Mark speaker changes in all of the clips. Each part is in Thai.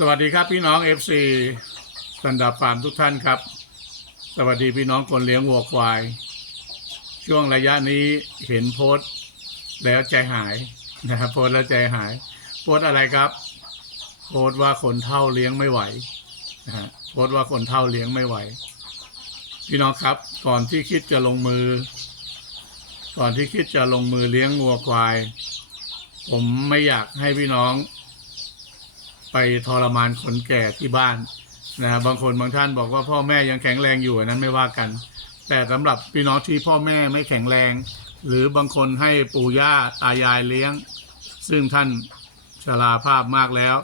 Speaker 1: สวัสดีครับพี่น้อง FC สันดาฟาร์มทุกท่านครับ สวัสดีพี่น้องคนเลี้ยงวัวควาย ช่วงระยะนี้เห็นโพสต์แล้วใจหายนะครับโพสแล้วใจหาย โพสอะไรครับ โพสว่าคนเท่าเลี้ยงไม่ไหวนะฮะโพสว่าคนเท่าเลี้ยงไม่ไหว พี่น้องครับ ก่อนที่คิดจะลงมือ ก่อนที่คิดจะลงมือเลี้ยงวัวควาย ผมไม่อยากให้พี่น้อง ไปทรมานคนแก่ที่บ้านนะครับบางคนบางท่านบอกว่าพ่อแม่ยังแข็งแรงอยู่นั้นไม่ว่ากัน แต่สำหรับพี่น้องที่พ่อแม่ไม่แข็งแรง หรือบางคนให้ปู่ย่าตายายเลี้ยง ซึ่งท่านชราภาพมากแล้ว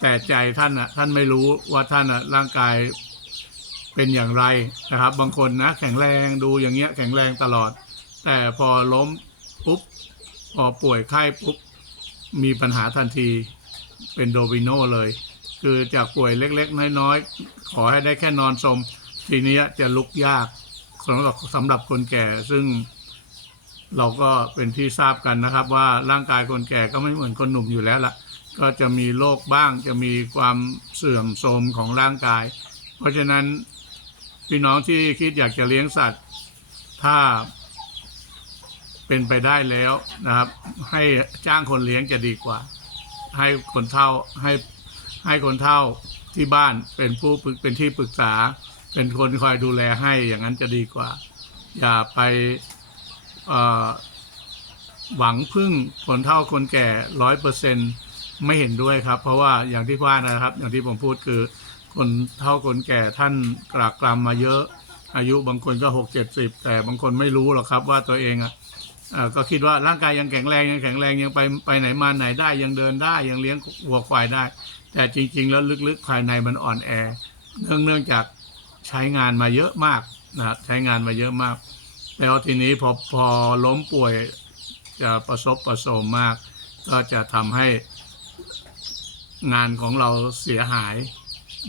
Speaker 1: แต่ใจท่านอะท่านไม่รู้ว่าท่านอะร่างกายเป็นอย่างไรนะครับ บางคนนะแข็งแรงดูอย่างเงี้ยแข็งแรงตลอด แต่พอล้มปุ๊บพอป่วยไข้ปุ๊บมีปัญหาทันที เป็นโดมิโนเลย คือจากป่วยเล็กๆ น้อยๆ ขอให้ได้แค่นอนสม ทีนี้จะลุกยากสำหรับสำหรับคนแก่ซึ่งเราก็เป็นที่ทราบกันนะครับ ว่าร่างกายคนแก่ก็ไม่เหมือนคนหนุ่มอยู่แล้วล่ะ ก็จะมีโรคบ้างจะมีความเสื่อมโทรมของร่างกาย เพราะฉะนั้นพี่น้องที่คิดอยากจะเลี้ยงสัตว์ ถ้าเป็นไปได้แล้วนะครับ ให้จ้างคนเลี้ยงจะดีกว่า ให้คนเท่าให้ให้คนเท่าที่บ้านเป็นผู้เป็นที่ปรึกษา เป็นคนคอยดูแลให้อย่างนั้นจะดีกว่า อย่าไปหวังพึ่งคนเท่าคนแก่ร้อยเปอร์เซ็นไม่เห็นด้วยครับ เพราะว่าอย่างที่ว่านะครับ อย่างที่ผมพูดคือคนเท่าคนแก่ท่านกรากกรำมาเยอะ อายุบางคนก็หกเจ็ดสิบแต่บางคนไม่รู้หรอกครับว่าตัวเองอะ ก็คิดว่าร่างกายยังแข็งแรงยังแข็งแรงยังไปไปไหนมาไหนได้ยังเดินได้ยังเลี้ยงวัวควายได้ แต่จริง ๆ แล้วลึกๆภายในมันอ่อนแอ เนื่องเนื่องจากใช้งานมาเยอะมากนะใช้งานมาเยอะมาก แล้วทีนี้พอพอล้มป่วยจะประสบประสมมาก ก็จะทำให้งานของเราเสียหาย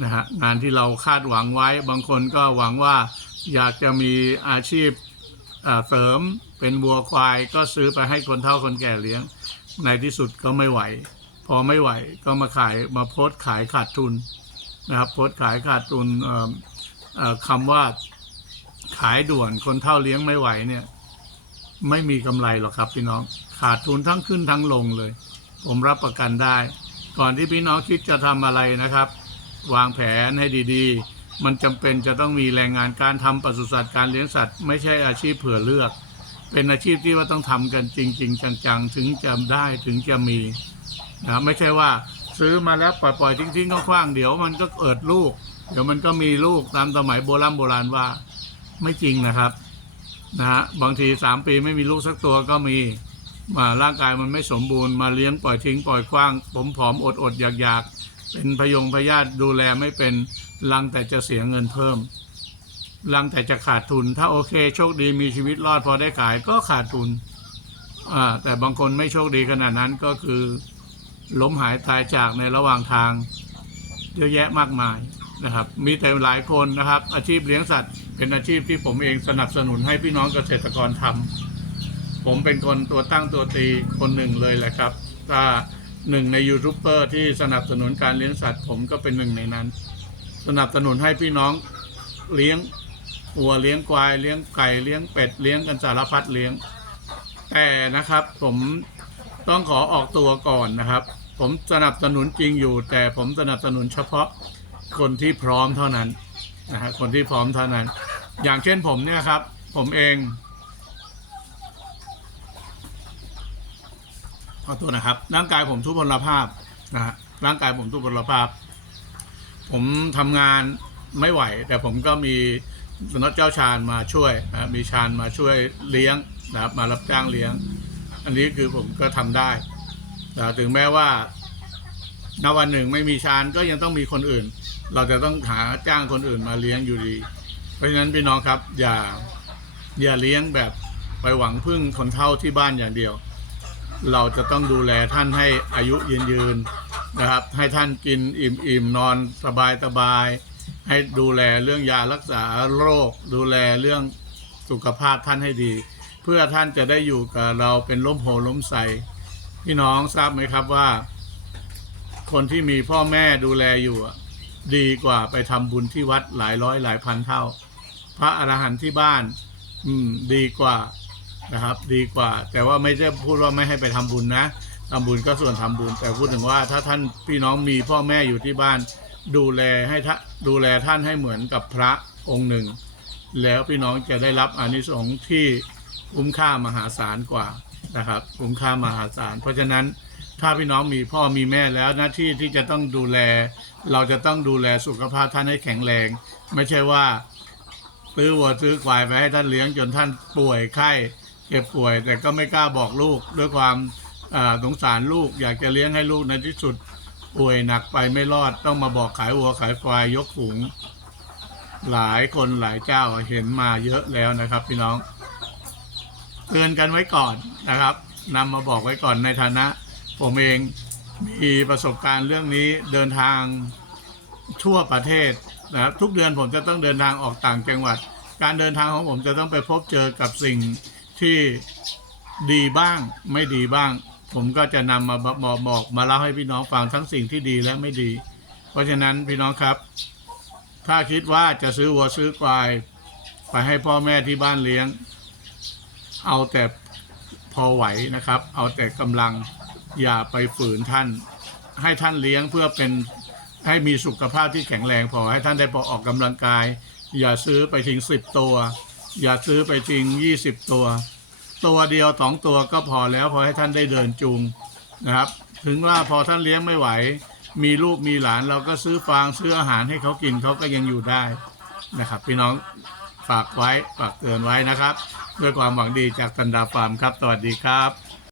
Speaker 1: นะฮะงานที่เราคาดหวังไว้ บางคนก็หวังว่าอยากจะมีอาชีพเสริม เป็นวัวควายก็ซื้อไปให้คนเฒ่าคนแก่เลี้ยง ในที่สุดก็ไม่ไหว พอไม่ไหวก็มาขายมาโพสขายขาดทุนนะครับโพสขายขาดทุนคำว่าขายด่วนคนเฒ่าเลี้ยงไม่ไหวเนี่ยไม่มีกำไรหรอกครับพี่น้องขาดทุนทั้งขึ้นทั้งลงเลย ผมรับประกันได้ ก่อนที่พี่น้องคิดจะทำอะไรนะครับ วางแผนให้ดีๆ มันจำเป็นจะต้องมีแรงงานการทำปศุสัตว์การเลี้ยงสัตว์ ไม่ใช่อาชีพเผื่อเลือก เป็นอาชีพที่ว่าต้องทำกันจริง ๆ จังๆ ถึงจะได้ถึงจะมีนะไม่ใช่ว่าซื้อมาแล้วปล่อยๆทิ้งๆคว้างเดี๋ยวมันก็เกิดลูก เดี๋ยวมันก็มีลูกตามสมัยโบราณโบราณว่าไม่จริงนะครับนะฮะบางทีสามปีไม่มีลูกสักตัวก็มีมาร่างกายมันไม่สมบูรณ์มาเลี้ยงปล่อยทิ้งปล่อยคว้างผมผอมอดอดๆอยากๆเป็นพยงพยาธิดูแลไม่เป็นลังแต่จะเสียเงินเพิ่ม ลังแต่จะขาดทุน ถ้าโอเค โชคดีมีชีวิตรอดพอได้ขายก็ขาดทุนอ่าแต่บางคนไม่โชคดีขนาดนั้นก็คือล้มหายตายจากในระหว่างทาง เยอะแยะมากมายนะครับ มีแต่หลายคนนะครับ อาชีพเลี้ยงสัตว์ เป็นอาชีพที่ผมเองสนับสนุนให้พี่น้องเกษตรกรทำผมเป็นคนตัวตั้งตัวตีคนหนึ่งเลยแหละครับถ้าหนึ่งในยูทูบเบอร์ที่สนับสนุนการเลี้ยงสัตว์ ผมก็เป็นหนึ่งในนั้น สนับสนุนให้พี่น้องเลี้ยง วัวเลี้ยงควายเลี้ยงไก่เลี้ยงเป็ดเลี้ยงกันสารพัดเลี้ยง แต่นะครับผมต้องขอออกตัวก่อนนะครับ ผมสนับสนุนจริงอยู่ แต่ผมสนับสนุนเฉพาะคนที่พร้อมเท่านั้นนะฮะคนที่พร้อมเท่านั้น อย่างเช่นผมเนี่ยครับ ผมเองขอโทษนะครับ ร่างกายผมทุพพลภาพนะฮะร่างกายผมทุพพลภาพ ผมทำงานไม่ไหว แต่ผมก็มี สนดเจ้าชาญมาช่วยนะมีชาญมาช่วยเลี้ยงนะครับมารับจ้างเลี้ยง อันนี้คือผมก็ทำได้แต่ถึงแม้ว่าณวันหนึ่งไม่มีชาญก็ยังต้องมีคนอื่น เราจะต้องหาจ้างคนอื่นมาเลี้ยงอยู่ดี เพราะฉะนั้นพี่น้องครับอย่าอย่าเลี้ยงแบบไปหวังพึ่งคนเท่าที่บ้านอย่างเดียว เราจะต้องดูแลท่านให้อายุยืนยืนๆนะครับ ให้ท่านกินอิ่มอิ่มๆนอนสบายสบายๆ ให้ดูแลเรื่องยารักษาโรค ดูแลเรื่องสุขภาพท่านให้ดี เพื่อท่านจะได้อยู่กับเราเป็นล้มโพล้มใสพี่น้องทราบไหมครับว่า คนที่มีพ่อแม่ดูแลอยู่ดีกว่าไปทำบุญที่วัดหลายร้อยหลายพันเท่า พระอรหันต์ที่บ้าน อืมดีกว่านะครับ ดีกว่า แต่ว่าไม่ใช่พูดว่าไม่ให้ไปทำบุญนะทำบุญก็ส่วนทำบุญ แต่พูดถึงว่าถ้าท่านพี่น้องมีพ่อแม่อยู่ที่บ้าน ดูแลให้ท่านดูแลท่านให้เหมือนกับพระองค์หนึ่ง แล้วพี่น้องจะได้รับอานิสงส์ที่คุ้มค่ามหาศาลกว่านะครับคุ้มค่ามหาศาลเพราะฉะนั้นถ้าพี่น้องมีพ่อมีแม่แล้วหน้าที่ที่จะต้องดูแล เราจะต้องดูแลสุขภาพท่านให้แข็งแรง ไม่ใช่ว่าซื้อวัวซื้อควายไปให้ท่านเลี้ยงจนท่านป่วยไข้เจ็บป่วย แต่ก็ไม่กล้าบอกลูกด้วยความสงสารลูกอยากจะเลี้ยงให้ลูกในที่สุด ป่วยหนักไปไม่รอดต้องมาบอกขายวัวขายควายยกฝูง หลายคนหลายเจ้าเห็นมาเยอะแล้วนะครับ พี่น้อง เตือนกันไว้ก่อนนะครับนำมาบอกไว้ก่อนในฐานะ ผมเองมีประสบการณ์เรื่องนี้เดินทางทั่วประเทศนะครับทุกเดือนผมจะต้องเดินทางออกต่างจังหวัด การเดินทางของผมจะต้องไปพบเจอกับสิ่งที่ดีบ้างไม่ดีบ้าง ผมก็จะนำมาบอกบอกมาเล่าให้พี่น้องฟังทั้งสิ่งที่ดีและไม่ดี เพราะฉะนั้นพี่น้องครับ ถ้าคิดว่าจะซื้อวัวซื้อควาย ไปให้พ่อแม่ที่บ้านเลี้ยง เอาแต่พอไหวนะครับ เอาแต่กำลังอย่าไปฝืนท่าน ให้ท่านเลี้ยงเพื่อเป็นให้มีสุขภาพที่แข็งแรงพอให้ท่านได้พอออกกำลังกาย อย่าซื้อไปทิ้งสิบตัว อย่าซื้อไปทิ้งยี่สิบตัว ตัวเดียวสองตัวก็พอแล้วพอให้ท่านได้เดินจูงนะครับ ถึงว่าพอท่านเลี้ยงไม่ไหว มีลูกมีหลานเราก็ซื้อฟางซื้ออาหารให้เขากินเขาก็ยังอยู่ได้นะครับ พี่น้องฝากไว้ฝากเตือนไว้นะครับ ด้วยความหวังดีจากตันดาฟาร์มครับ สวัสดีครับ